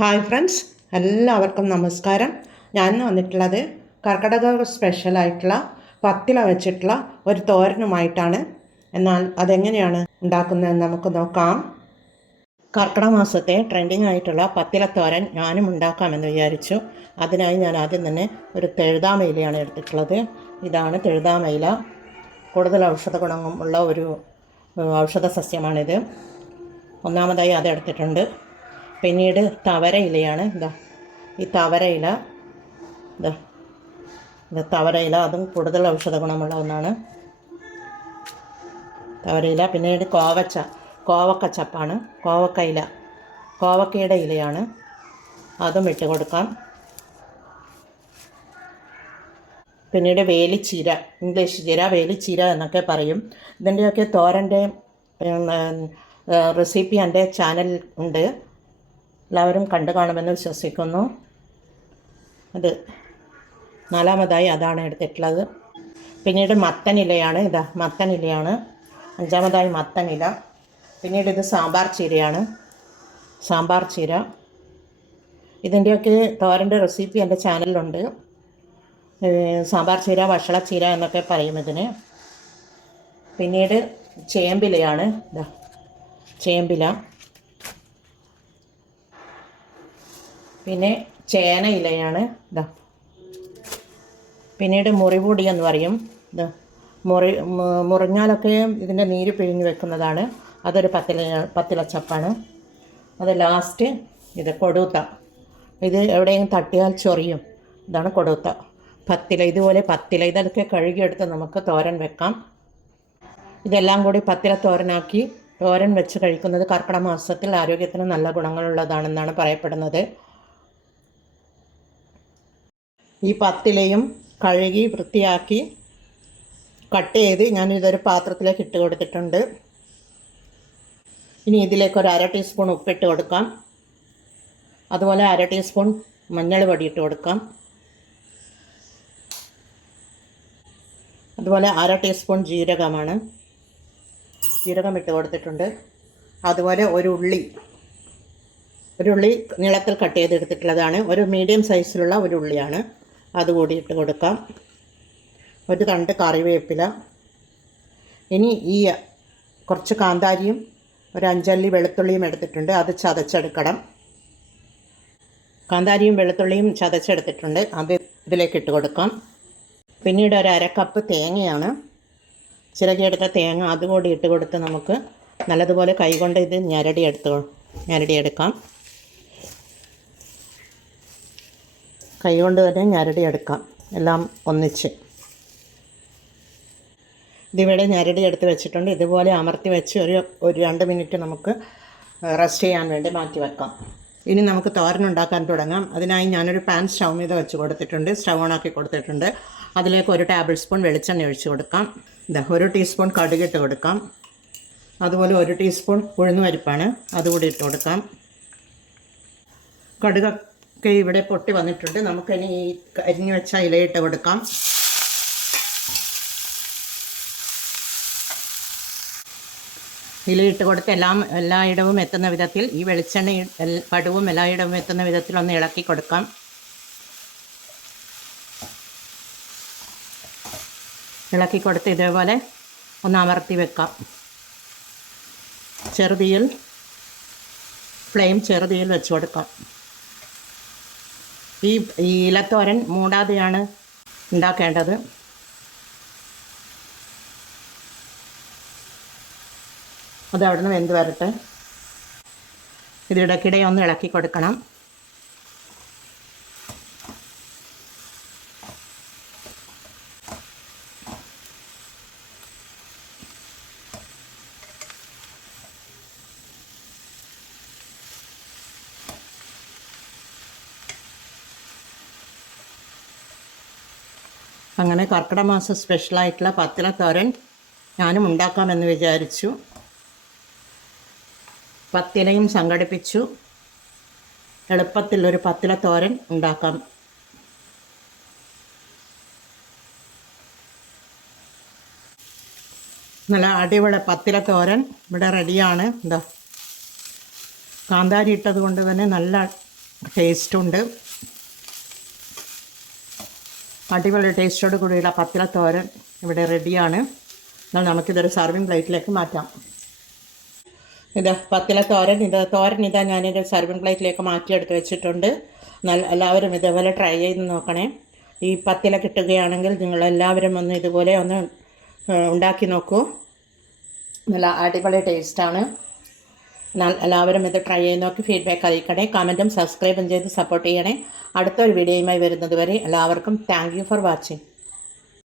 Hi friends, എല്ലാവർക്കും നമസ്കാരം. ഞാൻ വന്നിട്ടുള്ളത് കർക്കിടക സ്പെഷ്യലായിട്ടുള്ള പത്തില വെച്ചിട്ടുള്ള ഒരു തോരനുമായിട്ടാണ്. എന്നാൽ അതെങ്ങനെയാണ് ഉണ്ടാക്കുന്നതെന്ന് നമുക്ക് നോക്കാം. കർക്കിടക മാസത്തെ ട്രെൻഡിങ് ആയിട്ടുള്ള പത്തില തോരൻ ഞാനും ഉണ്ടാക്കാമെന്ന് വിചാരിച്ചു. അതിനായി ഞാൻ ആദ്യം തന്നെ ഒരു തെഴുതാമയിലയാണ് എടുത്തിട്ടുള്ളത്. ഇതാണ് തെഴുതാമയില. കൂടുതൽ ഔഷധ ഗുണമുള്ള ഒരു ഔഷധ സസ്യമാണിത്. ഒന്നാമതായി അതെടുത്തിട്ടുണ്ട്. പിന്നീട് തവര ഇലയാണ്. ഈ തവര ഇല, തവര ഇല അതും കൂടുതൽ ഔഷധ ഗുണമുള്ള ഒന്നാണ്. തവരയില. പിന്നീട് കോവക്കച്ചപ്പാണ്, കോവക്ക ഇല, കോവക്കയുടെ ഇലയാണ്. അതും ഇട്ട് കൊടുക്കാം. പിന്നീട് വേലിച്ചീര, ഇംഗ്ലീഷ് ചീര, വേലിച്ചീര എന്നൊക്കെ പറയും. ഇതിൻ്റെയൊക്കെ തോരൻ്റെ റെസിപ്പി എൻ്റെ ചാനൽ ഉണ്ട്. എല്ലാവരും കണ്ടു കാണുമെന്ന് വിശ്വസിക്കുന്നു. അത് നാലാമതായി അതാണ് എടുത്തിട്ടുള്ളത്. പിന്നീട് മത്തനിലയാണ്. മത്തനിലയാണ് അഞ്ചാമതായി മത്തനില. പിന്നീട് ഇത് സാമ്പാർ ചീരയാണ്, സാമ്പാർ ചീര. ഇതിൻ്റെയൊക്കെ തോരൻ്റെ റെസിപ്പി എൻ്റെ ചാനലിലുണ്ട്. സാമ്പാർ ചീര, വഷളച്ചീര എന്നൊക്കെ പറയും ഇതിന്. പിന്നീട് ചേമ്പിലയാണ്. ചേമ്പില. പിന്നെ ചേന ഇലയാണ്. പിന്നീട് മുറിപൊടി എന്ന് പറയും. മുറിഞ്ഞാലൊക്കെ ഇതിൻ്റെ നീര് പിഴിഞ്ഞ് വെക്കുന്നതാണ്. അതൊരു പത്തിലച്ചപ്പാണ്. അത് ലാസ്റ്റ് ഇത് കൊടുത്ത. ഇത് എവിടെയെങ്കിലും തട്ടിയാൽ ചൊറിയും. ഇതാണ് കൊടുത്ത പത്തില. ഇതുപോലെ പത്തില ഇതൊക്കെ കഴുകിയെടുത്ത് നമുക്ക് തോരൻ വെക്കാം. ഇതെല്ലാം കൂടി പത്തില തോരനാക്കി തോരൻ വെച്ച് കഴിക്കുന്നത് കർക്കിടക മാസത്തിൽ ആരോഗ്യത്തിന് നല്ല ഗുണങ്ങളുള്ളതാണെന്നാണ് പറയപ്പെടുന്നത്. ഈ പത്തിലയും കഴുകി വൃത്തിയാക്കി കട്ട് ചെയ്ത് ഞാനിതൊരു പാത്രത്തിലേക്ക് ഇട്ട് കൊടുത്തിട്ടുണ്ട്. ഇനി ഇതിലേക്ക് ഒരു 1/2 ടീസ്പൂൺ ഉപ്പിട്ട് കൊടുക്കാം. അതുപോലെ 1/2 ടീസ്പൂൺ മഞ്ഞൾ പൊടി ഇട്ട് കൊടുക്കാം. അതുപോലെ 1/2 ടീസ്പൂൺ ജീരകം ഇട്ട് കൊടുത്തിട്ടുണ്ട്. അതുപോലെ ഒരു ഉള്ളി നീളത്തിൽ കട്ട് ചെയ്തെടുത്തിട്ടുള്ളതാണ്. ഒരു മീഡിയം സൈസിലുള്ള ഒരു ഉള്ളിയാണ്. അതുകൂടി ഇട്ട് കൊടുക്കാം. ഒരു തണ്ട് കറിവേപ്പില. ഇനി ഈ കുറച്ച് കാന്താരിയും ഒരു 5 അല്ലി വെളുത്തുള്ളിയും എടുത്തിട്ടുണ്ട്. അത് ചതച്ചെടുക്കണം. കാന്താരിയും വെളുത്തുള്ളിയും ചതച്ചെടുത്തിട്ടുണ്ട്. അത് ഇതിലേക്ക് ഇട്ട് കൊടുക്കാം. പിന്നീട് ഒരു 1/2 കപ്പ് തേങ്ങയാണ്, ചിരകിയെടുത്ത തേങ്ങ. അതുകൂടി ഇട്ട് കൊടുത്ത് നമുക്ക് നല്ലതുപോലെ കൈകൊണ്ട് ഇത് ഞരടിയെടുക്കാം. കൈകൊണ്ട് തന്നെ ഞരടിയെടുക്കാം എല്ലാം ഒന്നിച്ച്. ഇതിവിടെ ഞരടിയെടുത്ത് വെച്ചിട്ടുണ്ട്. ഇതുപോലെ അമർത്തി വെച്ച് ഒരു 2 മിനിറ്റ് നമുക്ക് റെസ്റ്റ് ചെയ്യാൻ വേണ്ടി മാറ്റി വെക്കാം. ഇനി നമുക്ക് തോരനുണ്ടാക്കാൻ തുടങ്ങാം. അതിനായി ഞാനൊരു പാൻ സ്റ്റൗ മീത വെച്ച് കൊടുത്തിട്ടുണ്ട്. സ്റ്റൗ ഓണാക്കി കൊടുത്തിട്ടുണ്ട്. അതിലേക്ക് 1 ടേബിൾ സ്പൂൺ വെളിച്ചെണ്ണ ഒഴിച്ച് കൊടുക്കാം. 1 ടീസ്പൂൺ കടുകിട്ട് കൊടുക്കാം. അതുപോലെ 1 ടീസ്പൂൺ ഉഴുന്നുപരിപ്പാണ്, അതുകൂടി ഇട്ട് കൊടുക്കാം. കടുകൊക്കെ ഇവിടെ പൊട്ടി വന്നിട്ടുണ്ട്. നമുക്കിനി ഈ അരിഞ്ഞു വെച്ച ഇലയിട്ട് കൊടുക്കാം. ഇലയിട്ട് കൊടുത്ത് എല്ലായിടവും എത്തുന്ന വിധത്തിൽ, ഈ വെളിച്ചെണ്ണ കടുവും എല്ലായിടവും എത്തുന്ന വിധത്തിൽ ഒന്ന് ഇളക്കി കൊടുക്കാം. ഇളക്കി കൊടുത്ത് ഇതേപോലെ ഒന്ന് അമർത്തി വെക്കാം. ഫ്ലെയിം ചെറുതീയിൽ വെച്ച് കൊടുക്കാം. ഈ ഇലത്തോരൻ മൂടാതെയാണ് ഉണ്ടാക്കേണ്ടത്. അത് അവിടെ നിന്ന് വെന്ത് വരട്ടെ. ഇതിടയ്ക്കിടെ ഒന്ന് ഇളക്കി കൊടുക്കണം. അങ്ങനെ കർക്കിടക മാസം സ്പെഷ്യലായിട്ടുള്ള പത്തില തോരൻ ഞാനും ഉണ്ടാക്കാമെന്ന് വിചാരിച്ചു. പത്തിലയും സംഘടിപ്പിച്ചു. എളുപ്പത്തിലൊരു പത്തില തോരൻ ഉണ്ടാക്കാം. നല്ല അടിപൊളി പത്തില തോരൻ ഇവിടെ റെഡിയാണ്. കാന്താരി ഇട്ടത് കൊണ്ട് തന്നെ നല്ല ടേസ്റ്റുണ്ട്. അടിപൊളി ടേസ്റ്റോട് കൂടിയുള്ള പത്തില തോരൻ ഇവിടെ റെഡിയാണ്. എന്നാൽ നമുക്കിതൊരു സർവിങ് പ്ലേറ്റിലേക്ക് മാറ്റാം. ഇത് പത്തില തോരൻ ഇതാ ഞാനൊരു സർവിങ് പ്ലേറ്റിലേക്ക് മാറ്റിയെടുത്ത് വെച്ചിട്ടുണ്ട്. എന്നാൽ എല്ലാവരും ഇതേപോലെ ട്രൈ ചെയ്ത് നോക്കണേ. ഈ പത്തില കിട്ടുകയാണെങ്കിൽ നിങ്ങളെല്ലാവരും ഒന്ന് ഇതുപോലെ ഒന്ന് ഉണ്ടാക്കി നോക്കൂ. നല്ല അടിപൊളി ടേസ്റ്റാണ്. എന്നാൽ എല്ലാവരും ഇത് ട്രൈ ചെയ്ത് നോക്കി ഫീഡ്ബാക്ക് അറിയിക്കണേ. കമൻറ്റും സബ്സ്ക്രൈബും ചെയ്ത് സപ്പോർട്ട് ചെയ്യണേ. അടുത്തൊരു വീഡിയോയുമായി വരുന്നത് വരെ എല്ലാവർക്കും താങ്ക് യു ഫോർ വാച്ചിങ്.